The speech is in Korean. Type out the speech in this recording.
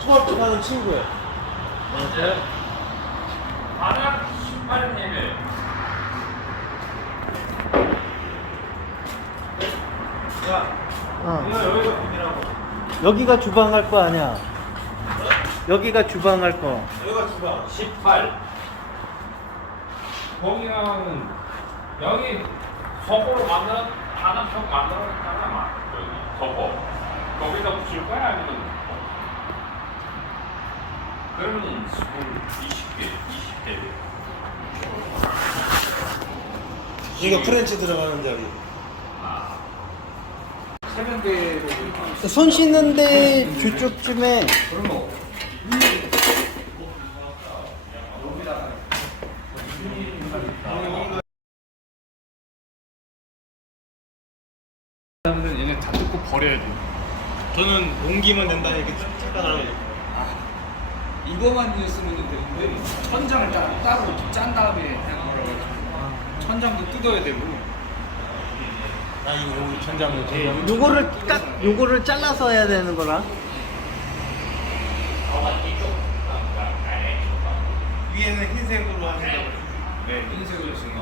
초밥집 하는 친구예요. 안녕하세요. 반약 18mm. 야, 어. 이거 여기서 분이라고. 여기가 주방 할 거 아니야? 여기가 주방 할 거. 여기가 주방 18. 거기는 여기 석고로 만들어 하나 평 만들어 놨잖아, 막 여기 석고. 거기다 붙일 거야 아니면? 뭐? 그러면 20개, 20개. 이거 프렌치 들어가는 자리. 세면대로 손 씻는데 뒤쪽쯤에 그런 거. 사람들은 얘네 다 뜯고 버려야 돼. 저는 옮기면 된다 이렇게 착각하고. 이거만 있으면 되는데 천장을 따, 따로 이렇게 짠 다음에 하는 거라 가지고 천장도 뜯어야 되고 아 이거 천장을 제 요거를 깍 요거를 잘라서 해야 되는 거라. 위에는 흰색으로 하신다고. 네, 흰색으로 지금